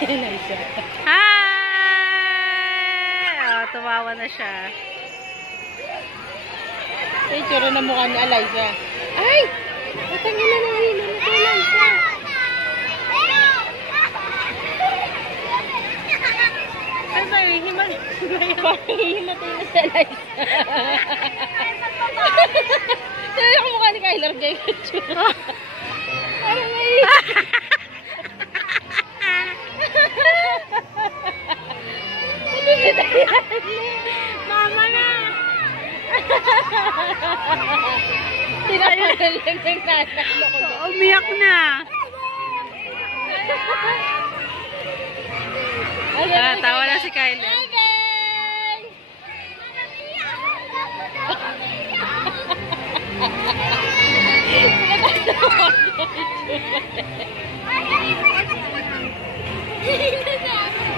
si Eliza. Hi! Oh, tumawa na siya. Ay, tsura na mukha ni Eliza. Ay! Matangin na ng hilo na si Eliza. Ay, sorry. Hihimatay na si Eliza. Tsura na mukha ni Kyler Gay. Parang may... Mama na! Tinapagal lang ng nanak. Umiyak na. Tawa na si Kyler.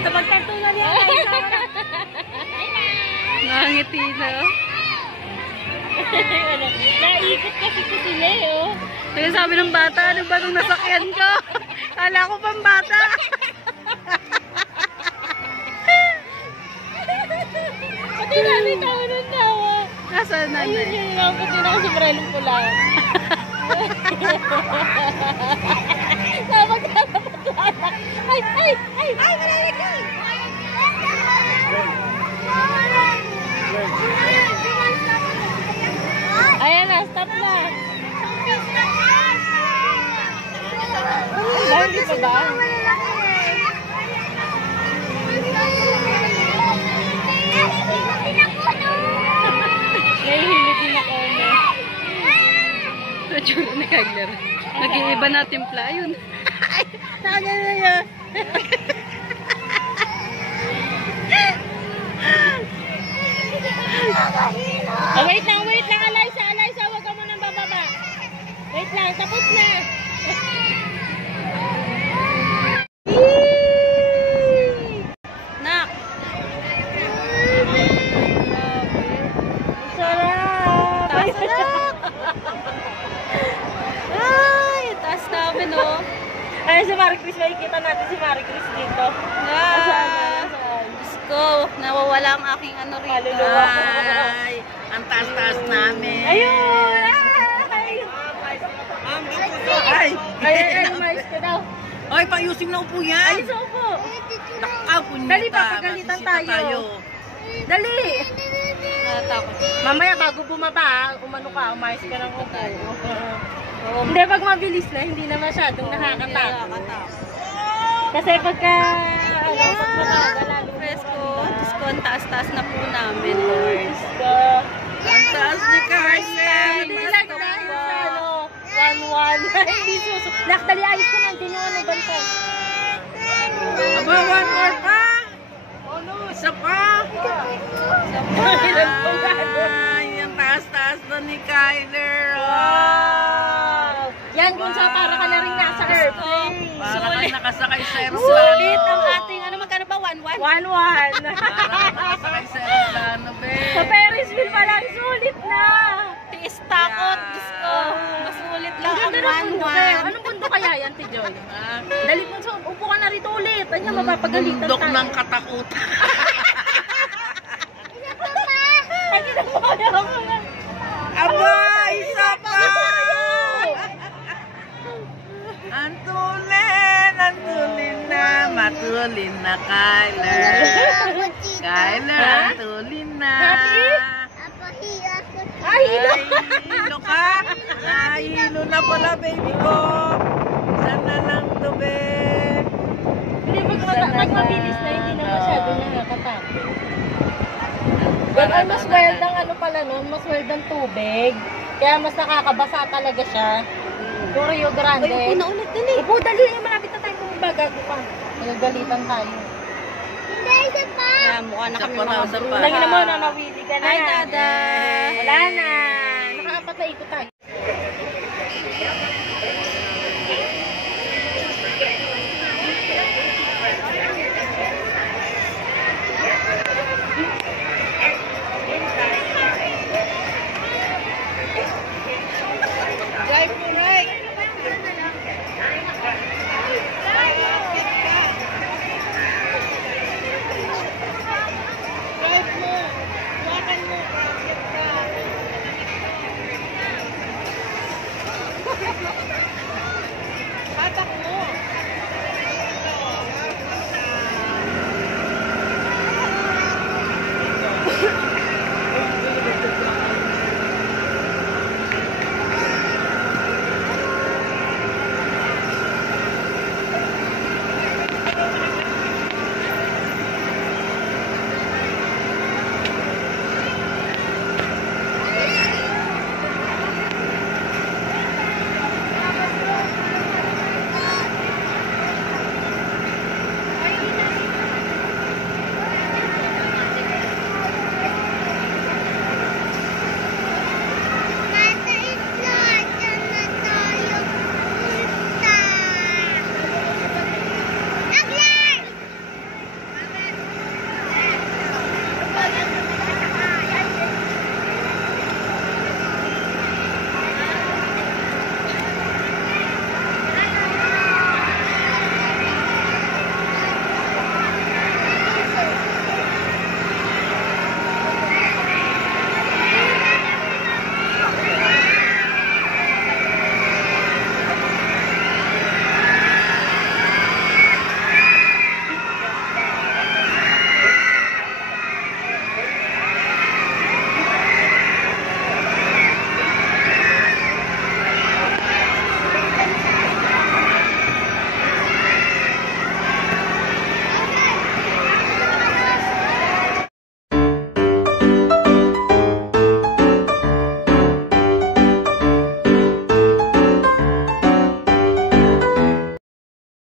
Tapag kartunan niya. Nakangiti na. Naikot kasi ko sila eh, oh. Kaya sabi ng bata, ano ba nung nasakyan ko? Kala ko pang bata. Pati nanay tawa ng tawa. Nasaan nanay? Ayun yun lang, pati nakasumbrelong pula. Ay! Marinig ka! Ayan na, stop na. Hindi pa ba? Nahihilip din ako mo. Natsura ni Kyler. Nag-iiba na timpla. Ayun. Nakagano na yun. Oh, wait lang, Eliza, huwag ka munang bababa. Wait lang, tapos na. Nak! Sarap! Taas na! Ay! Taas namin, oh. Ay, si Marie Chris, makikita natin si Marie Chris dito. Saan? Diyos ko, nawawala ang aking ano rito. Kaluluwa. Ay! Ang taas-taas namin. Ayun! Ay! Ay, umayos ka daw. Ay, payusin na upo yan. Ay, so po. Nakaw, punyeta. Dali, papagalitan tayo. Dali! Natakot. Mamaya, bago bumaba, umano ka, umayos ka ng upo. Hindi, pag mabilis na, hindi na masyadong nakakatakot. Kasi pagka, pag matagal, lalo Presko, Diyos ko, ang taas-taas na po namin, Lord. Ang taas ni Carmen. Hindi lang dahil sa, 1-1. Hindi suso. Nakdali, ayos ko nandiyan yung ano, bantay. Aba, one more pa. Isa pa. Ay, ang taas-taas na ni Kyler. Wow! Yan kung sa para ka na rin nasa airplane. Para ka nakasakay sa aeroplano. Sulit ang ating, ano magkano ba? 1-1? 1-1. Para ka nakasakay sa aeroplano, be. Sa Ferris wheel pa lang, sulit na. Tiis takot, Diyos ko. Masulit lang ang Ganda ng bundok eh. Anong bundok kaya yan, Ti Joy? Dali mo sa upo ka na rito ulit. Anya, mapapagalitan Bundok tayo. ng katakutan. Ay, kinapaya ako na. Aba, isa pa! Antulin na, matulin na, Kyler. Kyler, antulin na. Ay, hilo. Ay, hilo ka? Ay, hilo na pala, baby ko. Sana lang to, be. Hindi, pag mabilis na, hindi na masyadong nakakatakot. Ay, mas wild ang ano pala nun, mas wild ang tubig. Kaya mas nakakabasa talaga siya. Yung Rio Grande. Ay, upo na ulit, dali. Upo, dali. Malapit na tayo bumaba. Gago pa. Nagagalitan tayo. Hindi, isa pa. Mukha na kami mga Lagi na mo na, mawili ka na. Ay, dada. Wala na. Nakaapat na ikot tayo.